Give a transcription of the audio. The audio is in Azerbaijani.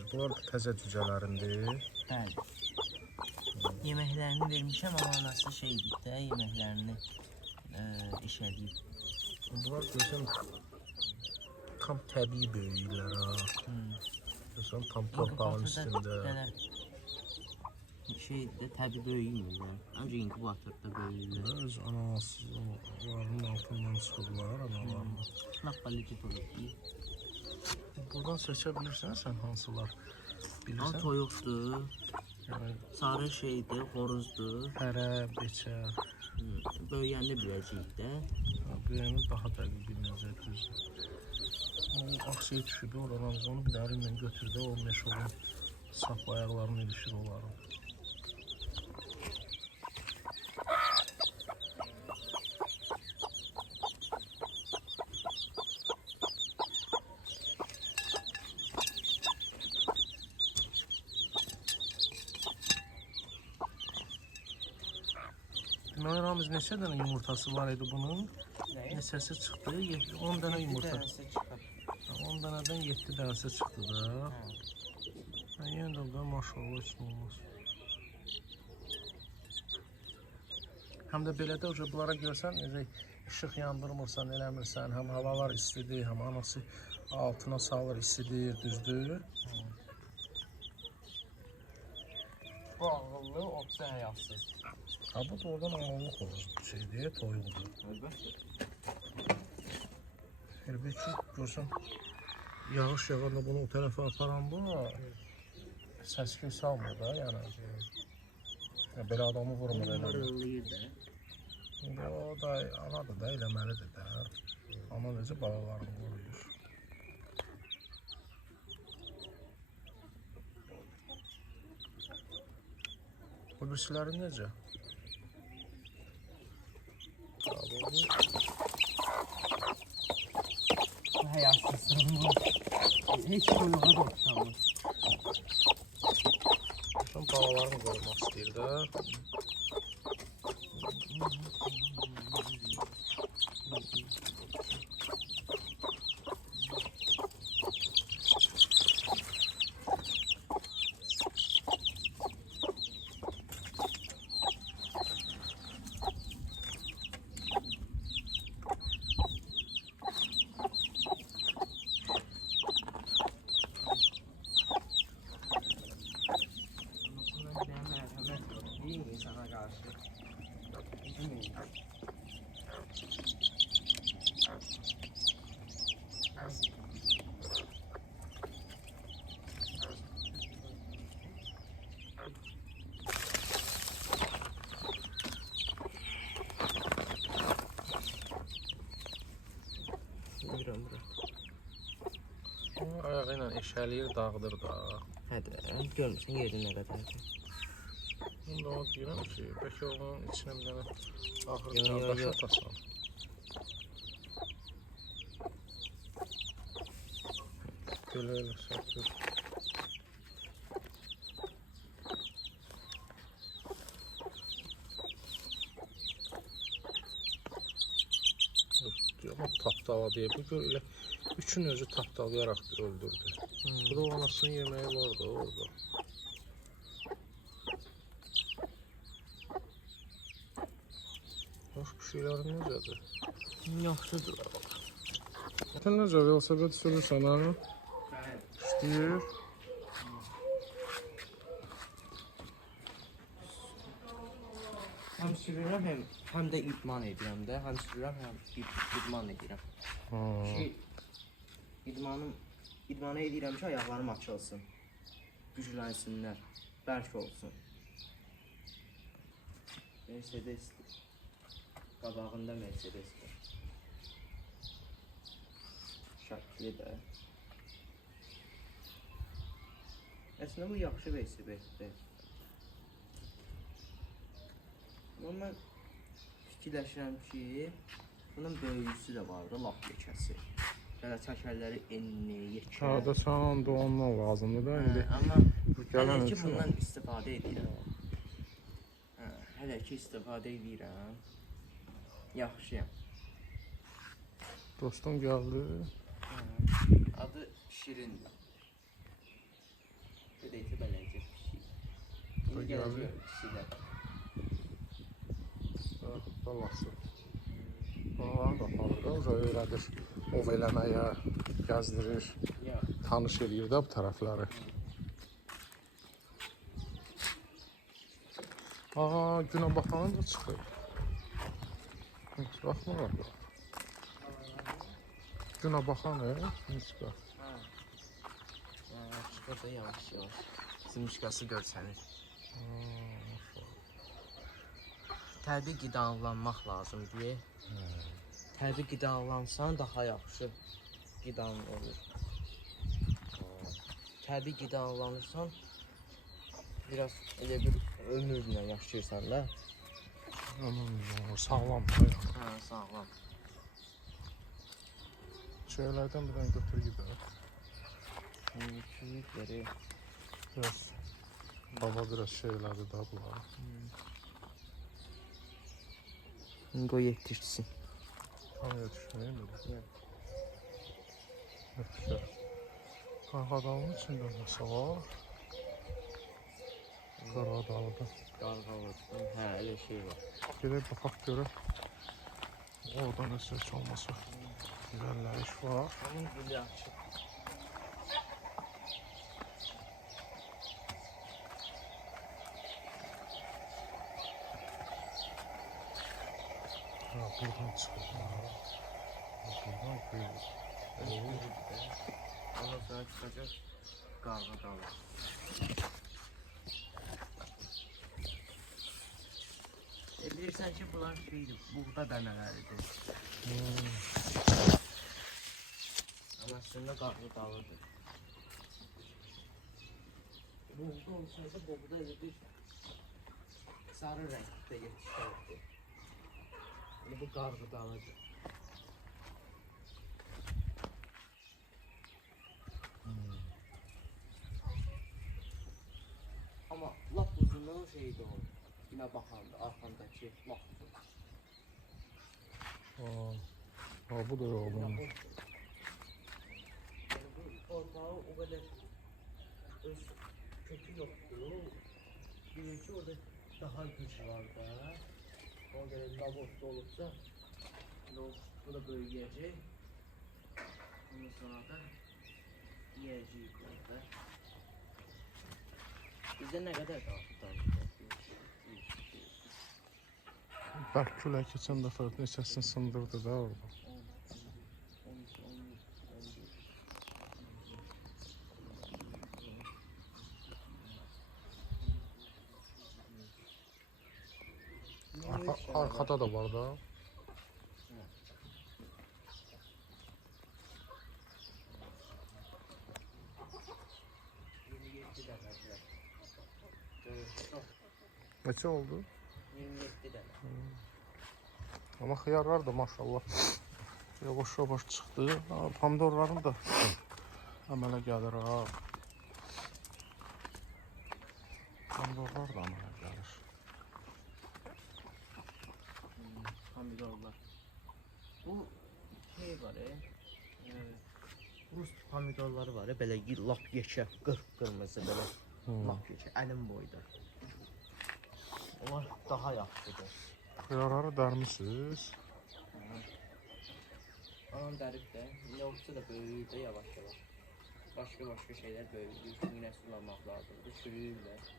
cücələrimiz. Bunlar da təzə cücələrindir. Bəli. Yeməklərini vermişəm, amma anası şeydir də, yeməklərini işələyib. Bunlar gözüm tam təbii böyüyürlər ha. Gözüm tam torpağın üstündə. Şeydə təbii böyüyürlər. Ancaq inkubatorda böyüyürlər. Öz anasının altından çıxıblar analarına. Lap balıcık olur. Buradan seçə bilirsən sən hansılar bilirsən? Al toyuqdur. Yəni sarı şeydir, xoruzdur. Hərə, beçə. Böyüyəndə biləcəyik də. Böyüyəndə daha dəqiq bilməyəcək düzdür. O aksiyaya düşüb, oradan onu bir dəri ilə götürdü, o meşolun sap ayaqlarını ilişir onların. Deməli, Ramiz, neçə dənə yumurtası var idi bunun? Neçəsi çıxdı? 10 dənə yumurta. 10 dənədən 7 dənəsi çıxdı da. Yenə də maşallah heç nə olmaz. Həm də belə də bunlara görsən, işıq yandırmırsan, eləmirsən, həm havalar istidir, həm anası altına salır, istidir, düzdür. Bu ağıllı, otsa həyasız. Ha, bu da oradan ağırlıq olur, şeydir, toyuqdur. Əlbəttə. Bir ki, görsən, yağış yağanda bunu o tərəfə aparan bu, səsküy salmır da, yəni. Belə adamı vurmur eləmir. Mırıllıyır da. O da, anadır da, eləməlidir də. Ana necə balalarını qoruyur. Bu birisiləri necə? Həyasızsın. Heç toyuğa da oxşamır. Son balalarını qorumaq istəyir də. Ayağı ilə eşəliyir, dağıdır da. Hədə, görmürsən yerin nə qədərdir. Bunu da o deyirəm ki, bəlkə onun içinə bir dənə axır daş atasan. Belə elə satır. Ama tapdala deyib, bu gör elə üçün özü tapdalayaraq öldürdü. Bu da anasının yeməyi vardı orada. Hoş bir şeyler necədir? Yaxşıdırlar bax. Sən necə velosiped sürürsən ha? İstəyir. Həm sürürəm, həm də idman edirəm də. Həm sürürəm, həm idman edirəm. İdmanı edirəm ki, ayaqlarım açılsın. Güclənsinlər, bərk olsun. Mercedesdir. Qabağında Mercedesdir. Şəkli də. Əslində bu yaxşı velosipeddir. Amma mən fikirləşirəm ki, bunun böyüyüsü də var da, lap yekəsi. Belə çəkərləri enli, yekə. Çağda çağında ondan lazımdır da indi. Amma hələ ki bundan istifadə edirəm. Hələ ki istifadə edirəm. Yaxşıyam. Dostum gəldi. Adı Şirindir. Bu da isə beləcə pişik. İndi Gəldi. gələcək ikisi də. Balası. Aa, da harika öyrədir. Ov eləməyə, gəzdirir, Ya, tanış eləyir də bu tərəfləri. Aa, günə baxanın da çıxır. Heç baxmır da. Günə baxanı, heç bax. ha. Ya, çıxır da yavaş yavaş. Simişkası görsənir. Təbii qidalanmaq lazımdır. Təbii qidalansan daha yaxşı qidan olur. Təbii qidalanırsan biraz elə bir ömürlə yaşayırsan da. Sağlam. Hə, sağlam. Şeylərdən bir dənə götür gider. Kümükləri. Biraz baba biraz şeylərdi də bunlar. Qoy yetişsin. Tam yetişməyim mi? Yox. Yetişir. Qarğadalının içində nəsə var? Qarğadalıda. Qarğalı. Hə, elə şey var. Gedək baxaq görək. Orada nəsə heç olmasa irəliləyiş var. Onun gülü açıq. Ha, buradan çıxır. Buradan qoyulur. Ondan sonra çıxacaq qarğadalı. Bilirsən ki, bunlar şeydir, buğda dənələridir. Amma əslində qarğadalıdır. Buğda olsaydı, buğda elə bir sarı rəngdə yetişərdi. Bu qarğadalıdır. Amma lap uzunluğu şeydi o. Yine baxanda, arxandakı lap uzun. Ha, bu da yoğun. Yəni bu torpağı o qədər öz kökü yoxdur. Bilir ki, orada daha güc var da. O qədər labotda olubsa, bu da böyüyəcək. Ondan sonra da yiyəcəyik orada. Bizdə nə qədər qaldı? Bərk külək keçən dəfə neçəsini sındırdı da orada. 12, 13, 14. Arkada da var da. Neçə oldu? 27 dənə. Ama xiyarlar da maşallah yavaş yavaş çıxdı. Ha, pomidorların da əmələ gəlir ha. Pomidorlar da əmələ gəlir. Pomidorlar. Bu şey var Rus pomidorları var belə lap yekə, qırmızı belə lap yekə, əlim boyda. Onlar daha yaxşıdır. Xiyarları dərmisiniz. Onun dərib də, yoxsa da böyüyür də yavaş yavaş. Başqa şeylər böyüyür, günə sulamaq lazımdır, sürüyürlər.